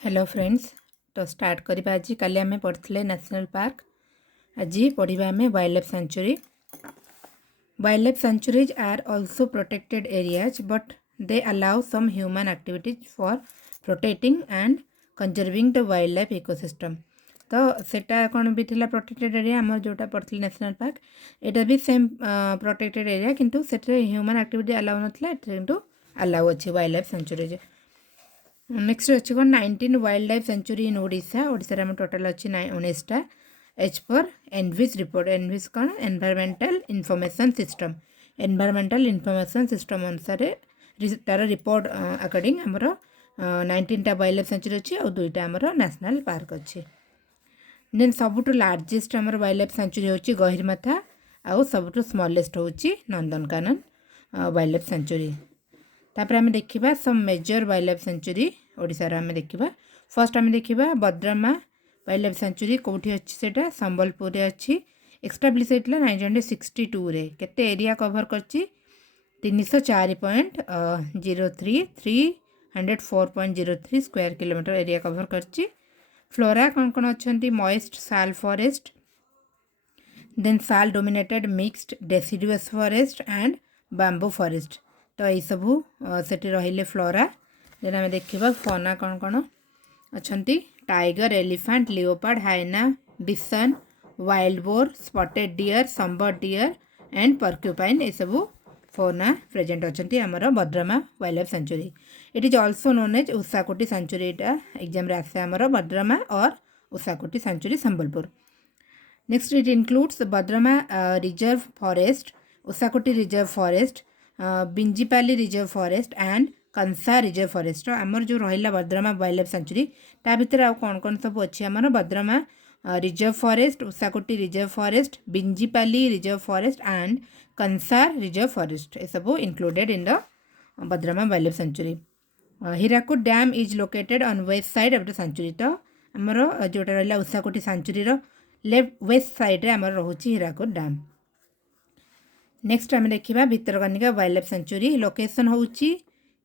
Hello friends. तो start करवा आज काली आम पढ़ते नेशनल पार्क आज पढ़ा आम wild life sanctuary. Wildlife sanctuaries are also protected areas but they allow some human activities for protecting and conserving the wildlife ecosystem. तो सेटा कौन भी थिला प्रोटेक्टेड एरिया आम जोटा पढ़ते नेशनल पार्क एटा भी सेम प्रोटेक्टेड एरिया किंतु सेटे ह्यूमन एक्टिविटी अलाउ नथिला किंतु अलाउ अच्छी वाइल्ड लाइफ सेंचुरीज। नेक्स्ट अच्छे कौन 19 वाइल्ड लाइफ सेंचुरी इन ओडिशा। ओडिशा में टोटाल अच्छी 19टा एज पर एनविस रिपोर्ट। एनविस कौन environmental information system. Environmental information system अनुसार तार रिपोर्ट अकॉर्डिंग आमर 19टा वाइल्ड लाइफ सेंचुरी अच्छी और 2टा आमर नेशनल पार्क अच्छी। देन सबुठु लार्जेस्ट आमर वाइल्ड लाइफ सेंचुरी होची गहिरमाथा आउ सबुठु स्मॉलेस्ट होची नंदनकानन वाइल्ड लाइफ सेंचुरी। तापर आम देखा some major wild life sanctuary Odisha आम देखा। फर्स्ट आम देखा बद्रमा वाइल्ड लाइफ सेंचुरी कौटी अच्छी सेटा संबलपुर रे अच्छी। एस्टाब्लिश होता 1962 रे। केते एरिया कवर करची 304.03 304.03 स्क्वायर किलोमीटर एरिया कवर करची। फ्लोरा कौन कौन अच्छा मॉइस्ट साल फॉरेस्ट, देन साल dominated mixed deciduous forest and bamboo forest. तो यही सबू से रहिले फ्लोरा। देन आम देखा फौना कौन कौन अच्छा tiger, elephant, leopard, hyena, bison, wild boar, spotted deer, sambar deer and porcupine ये सबू फौना प्रेजेंट अच्छा आमर Badrama wild life sanctuary. It is also known as Ushakothi sanctuary. Exam रे आसे आमर बद्रमा और Ushakothi sanctuary Sambalpur. Next it includes Badrama reserve forest, Ushakothi reserve forest, Binjipali reserve forest and Kansa reserve forest. आमर जो रहा बद्रमा वाइल्ड लाइफ सेंचुरी ता भीतर आउ कौन कौन सब अच्छी आमर Badrama reserve forest, Ushakothi reserve forest, Binjipali reserve forest and Kansa reserve forest ये सब included in the Badrama wild life sanctuary. Hirakud dam is located on west side of the sanctuary. तो आमर जोटा रहा Ushakothi sanctuary left west side रे आमर रोची हीराकुद डैम। नेक्स्ट आम देखा Bhitarkanika wild life sanctuary. Location होची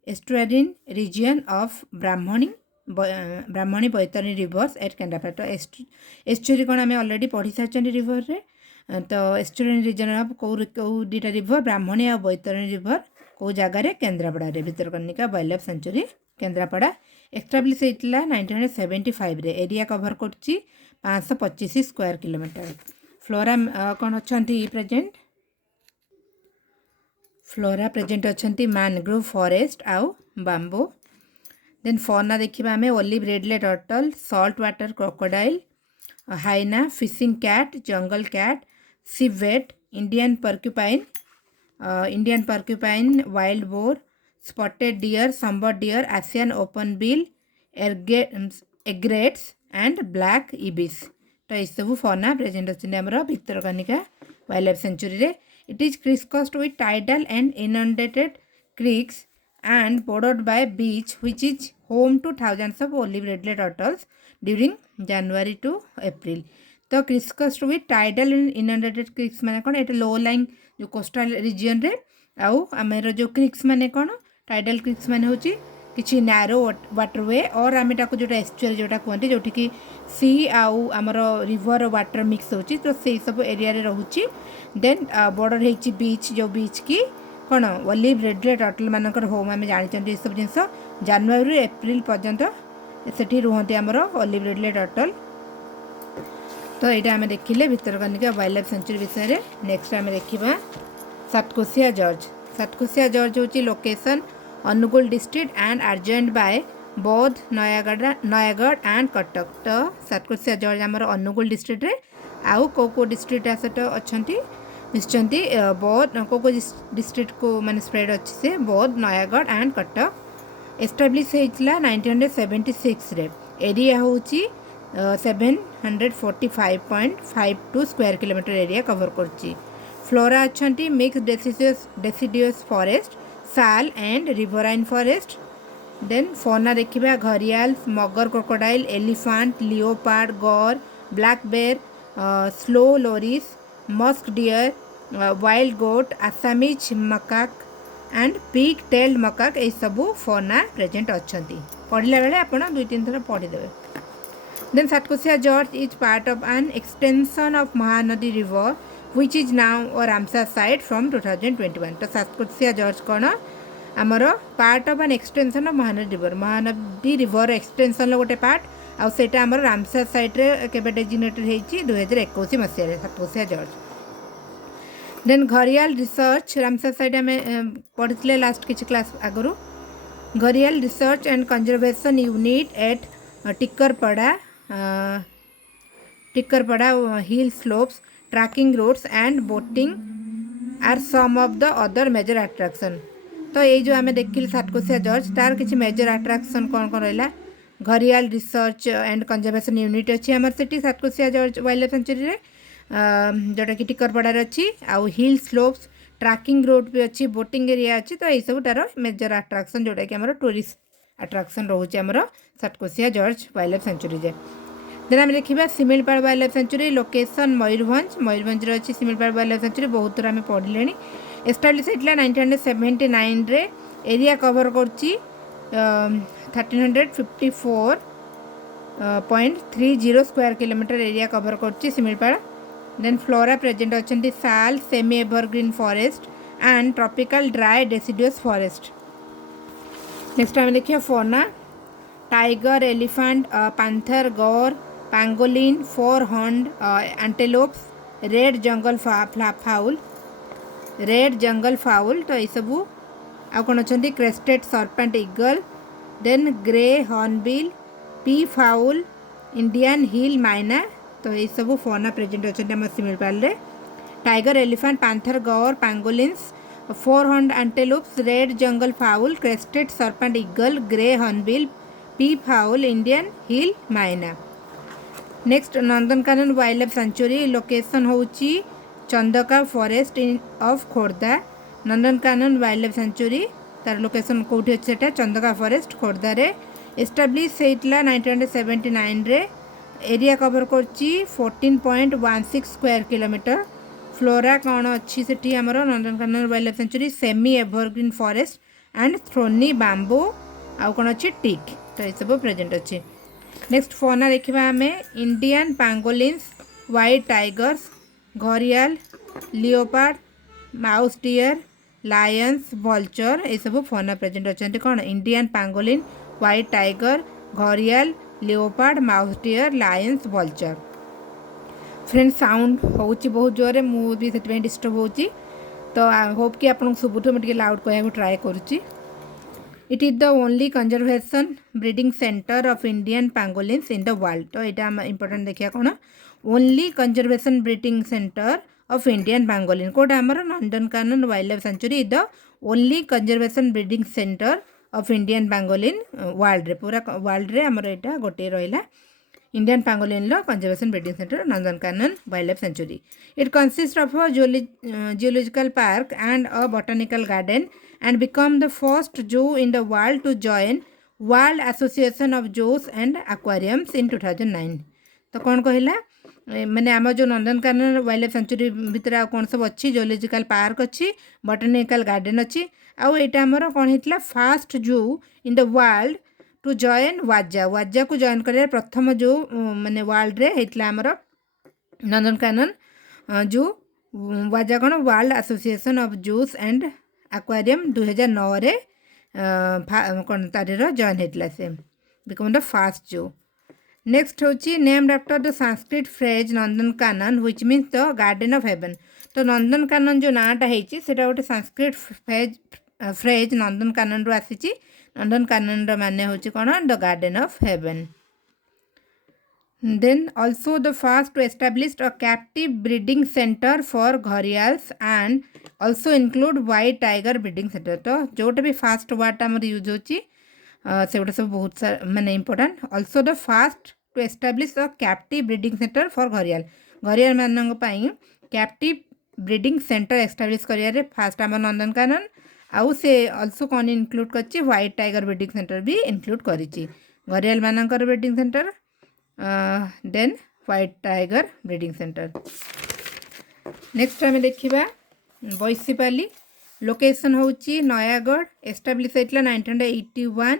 estuarine region of Brahmani Baitarani rivers at Kendrapara. तो एस्टुअरी कौन आम ऑलरेडी पढ़ी सारी रिवर रे। तो एस्टुअरिन रीजन ऑफ कौ दुटा रिवर ब्राह्मणी और बैतरणी रिवर कौ जगार केन्द्रापड़ा रे। Bhitarkanika wild life sanctuary Kendrapara establish होता 1975 रे। एरिया कवर करची 525 स्क्वायर किलोमीटर। फ्लोरा कौन अच्छा प्रेजेंट फ्लोरा प्रेजेंट अच्छा मैनग्रोव फॉरेस्ट आउ बाम्बो। देन फौना देखा आम olive ridley turtle, salt water crocodile, hyena, fishing cat, jungle cat, civet, Indian porcupine, wild boar, spotted deer, sambar deer, Asian open bill, egrets and black ibis. तो ये सब fauna present अच्छे आमर Bhitarkanika wild life sanctuary रे। It is crisscrossed with tidal and inundated creeks and bordered by beach which is home to thousands of olive redlet turtles during January to April. तो crisscrossed with tidal and inundated creeks माने कौन एटा लो line जो coastal region रे आउ आमेर जो Crick's माने कौन tidal Crick's माने होची किछि नैरो वाटरवे और आम ताको जोटा एस्चुअरी जोटा कहते जो कि सी आउ आमर रिवर वाटर मिक्स होची। तो से सब एरिया रे रहूची। देन बॉर्डर होची बीच जो बीच की कौन ओलिव रेडले टर्टल मानकर होम आम जानी ये सब जिनस जनवरी एप्रिल पर्यंत से रुहति आमर ओलिव रेडले टर्टल। तो यहाँ आम देखिले भितरकनिका वाइल्ड लाइफ सेंचुरी विषय में। नेक्स्ट आम देखा सातकोसिया जॉर्ज। सातकोसिया जॉर्ज होची location Angul district and urgent by Boudh, Nayagarh and Cuttack. तो सातकोसिया जॉर्ज आमर अनुगुल डिस्ट्रिक्ट रे आउ को डिस्ट्रिक्ट आसट अच्छा मिशंती बौद्ध को डिस्ट्रिक्ट को माने स्प्रेड अच्छे से बौद्ध, नयागढ़ एंड कटक। एस्टाब्लिश होता 1976 रे। एरिया होची 745.52 स्क्वायर किलोमीटर एरिया कवर करची। फ्लोरा अच्छा mixed deciduous forest, sal and riverine forest. Then fauna देखा gharial, mugger crocodile, elephant, leopard, gaur, black bear, slow loris, musk deer, wild goat, Assamese macaque, and pig tailed macaque ये सबू fauna present अच्छा पढ़ला बेले आप 2-3 थर पढ़ीदे. Then Satkosia Gorge is part of an extension of Mahanadi River which is now a Ramsar site from 2021. तो Satkosia Gorge कौन आमर part of an extension of Mahanadi river extension गोटे पार्ट आउ सेटा आमर रामसर साइट रे केबे डेजिग्नेटेड होईची 2021 मसिया Satkosia gorge. Then gharial research Ramsar site आम पढ़ी लास्ट किसी क्लास आगु. Gharial research and conservation unit at Tikarpada hill slopes trekking roads and boating are some of the other major attraction. तो ये जो आम देखिल सातकोसिया जॉर्ज तार किसी मेजर अट्रैक्शन कौन कौन रहा. Gharial research and conservation unit अच्छी आमर से सातकोसिया जॉर्ज वाइल्ड लाइफ सेंचुरी जोटा कि टिक्करपड़ार अच्छी आउ हिल स्लोप्स ट्रैकिंग रोड भी अच्छी बोटिंग एरिया अच्छी. तो यही तार मेजर अट्रैक्शन जोटा कि आमर टूरिस्ट अट्रैक्शन रोचे आमर Satkosia gorge wild life sanctuary. Then आम देखा Similipal wild life sanctuary location Mayurbhanj अच्छी सिमिलपाल वाइल्ड लाइफ सेंचुरी बहुत थर आम पढ़ले. एस्टाब्लिश होता 1979 रे एरिया कवर कर 1354.30 स्क्वायर किलोमीटर एरिया कवर कर सिमिलपाल. देन फ्लोरा प्रेजेंट अच्छा sal semi evergreen forest and tropical dry deciduous forest. Next आम देखिए fauna tiger elephant panther gaur pangolin 4 horned antelopes red jungle fowl. तो ये सबू आ कौन अच्छा crested serpent eagle then grey hornbill peafowl Indian hill myna. तो ये सबू फौना प्रेजेंट अच्छा सिमिलपाल रे. Tiger elephant panther gaur pangolins 4 horned antelopes red jungle fowl crested serpent eagle grey hornbill peafowl Indian hill myna. Next Nandankanan wild life sanctuary location होची Chandaka forest of Khordha. Nandankanan wild life sanctuary तार location कौटी अच्छे Chandaka forest Khordha रे establish होता 1979 रे area cover कर 14.16 square kilometre. Flora कौन अच्छी से आमर Nandankanan wild life sanctuary semi evergreen forest and thorny bamboo आउ कौन अच्छी टिक. तो ये सब प्रेजेंट अच्छी. नेक्स्ट फौना देखा आम Indian pangolins white tigers gharial leopard mouse deer lions vulture ये सब फौना प्रेजेंट अच्छा. कौन Indian pangolin white tiger gharial leopard mouse deer lions vulture. Friend sound होची बहुत जोरे मु भी से डिस्टर्ब होची. तो आई होप कि आपन सुबुठ में लाउड कहू ट्राए करुच्ची. It is the only conservation breeding centre of Indian pangolins in the world. तो यहाँ इंपोर्टेंट देखिए कौन only conservation breeding centre of Indian pangolin कोटा आमर Nandankanan wild life sanctuary the only conservation breeding centre of Indian pangolin world रे पूरा world रे आमर यहाँ गोटे रहा Indian pangolin conservation breeding centre Nandankanan wild life sanctuary. It consist of a geological park and a botanical garden and become the first zoo in the world to join World Association of Zoos and Aquariums in 2009. तो कौन कहला मैंने आम जो Nandankanan wild life sanctuary भितर कौन सब अच्छी जियोलॉजिकल पार्क अच्छी बॉटनिकल गार्डन अच्छी आउ यहाँ आमर कौन होता first zoo in the world to join वाजा को जॉइन कर प्रथम जू माने वर्ल्ड रे होता आमर नंदनकानन जू वाजा कौन world association of juice and aquarium 2009 रे कौन तार जॉइन होता से बिकम द फास्ट जू. नेक्स्ट होची named after the Sanskrit phrase Nandankanan which means the garden of haven. तो नंदनकानन जो नाटा होती है गोटे संस्कृत फ्रेज नंदनकानन रू आसी. नंदनकानन माने होची कौन the garden of haven. Then also the first to establish a captive breeding center for gharials and also include white tiger breeding center. तो जोटा भी फास्ट वर्ड आम यूज होची से गोटे सब बहुत सारा माने important. Also the first to establish a captive breeding centre for gharial मान कैप्टिव ब्रीडिंग सेंटर एस्टाब्लिश करिया फास्ट आम नंदनकानन आउ से ऑल्सो कौन इनक्लूड कर व्हाइट टाइगर ब्रीडिंग सेंटर भी इनक्लूड करी घरियाल मानकर breeding centre then white tiger breeding centre. Next आम देखा बैसीपाली लोकेशन होची नयागढ़ एस्टाब्लिश होइतला 1981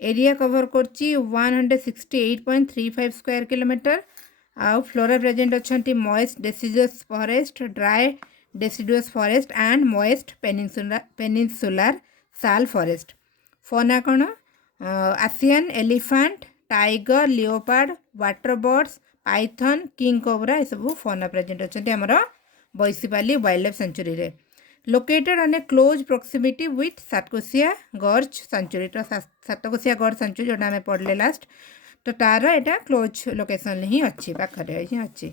एरिया कवर करची 168.35 स्क्वायर किलोमीटर आउ फ्लोरा प्रेजेंट अच्छी moist deciduous forest dry deciduous forest and moist peninsular sal forest fauna कौन Asian elephant tiger leopard water birds python king cobra ये सब फोना प्रेजेंट अच्छे आमर बैसीपाली वाइल्ड लाइफ सेंचुरी रे located on a close proximity with Satkosia gorge sanctuary तो Satkosia gorge century जोटा आम पढ़ले लास्ट तो तार यहाँ क्लोज लोकेशन ही अच्छी पाखे ही अच्छी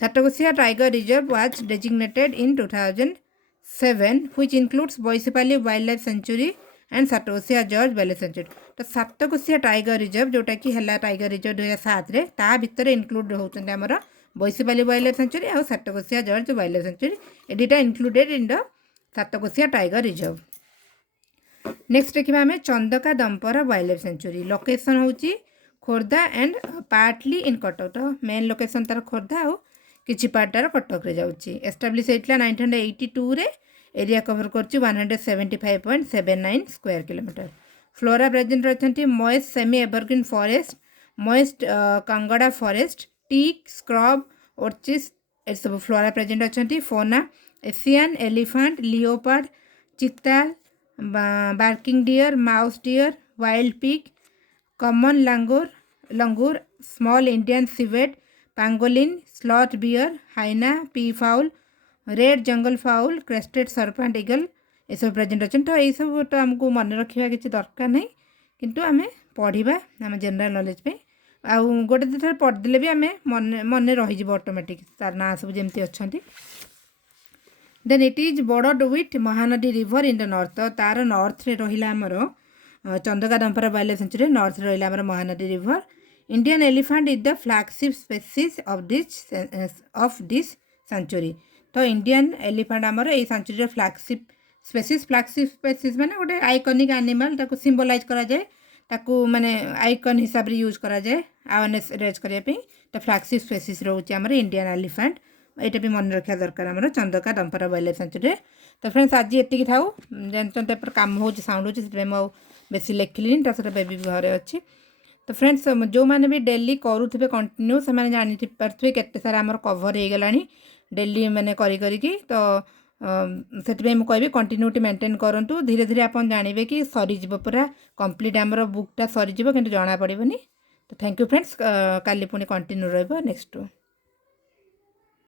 Satkosia tiger reserve was designated in 2007 which includes Baisipali wild life sanctuary and Satkosia gorge wild life sanctuary तो सातकोसिया टाइगर रिजर्व जोटा कि है टाइगर रिजर्व 2007 रे ता भितर इनक्लूड होती आमर बैसीपाली वाइल्ड लाइफ सेंचुरी और Satkosia gorge wild life sanctuary ए दुटा included in the Satkosia tiger reserve next देखा आम Chandaka Dampara wild life sanctuary location होची Khordha and partly in Cuttack तो मेन लोकेशन तार खोर्धा और किसी पार्ट तार कटक रे जाउची एस्टाब्लिश होइतला 1982 रे एरिया कवर करची 175.79 स्क्वायर किलोमीटर फ्लोरा प्रेजेंट रही moist semi evergreen forest moist कंगड़ा फॉरेस्ट टीक स्क्रब ऑर्चिड ए सब फ्लोरा प्रेजेंट अच्छी fauna Asian elephant leopard chital barking deer mouse deer wild pig common langur small Indian civet pangolin sloth bear hyena peafowl red jungle fowl crested serpent eagle ये सब present अच्छे तो यही सब तो आमको मन रखा किसी दरकार नहीं किंतु आम पढ़ा आम जनरल नॉलेज पे आउ गोटे दुथर पढ़देले भी आम मन मन रही ऑटोमेटिक तार ना सब जमी अच्छा then it is bordered with Mahanadi river in the north तार नॉर्थ रे रहिला हमर Chandaka Dampara wild life sanctuary north रे रहिला हमर Mahanadi river Indian elephant is the flagship species of this sanctuary तो इंडियन एलिफेंट आमर ये सेंचुरी फ्लैगशिप स्पेसीज माने गोटे आइकनिक एनिमल ताको सिंबलाइज करा जाए ताको माने आइकन हिसाब रे यूज करा जाए अवेयरनेस रेज करिया पे तो फ्लैगशिप स्पेसीज रहउची हमर इंडियन एलिफेंट ये भी मन रखा दरकार आमर Chandaka Dampara wild life sanctuary तो फ्रेंड्स आज ये थाऊ जानते पेपर काम हो साउंड हो बेसी लिखिली ता बेबी घरे अच्छी तो फ्रेंड्स जो मैंने भी डेली करुवे कंटिन्यू से जानी पारे केते सारा आमर कभर हो गला डेली मैंने करी तो से कहि कंटिन्यूटी मेंटेन करूँ धीरे धीरे आप जानवे कि सरीज पूरा कंप्लीट आमर बुकटा सरीज कि जना पड़ोनी तो थैंक यू फ्रेंड्स काली पुणी कंटिन्यू रहा नेक्स्ट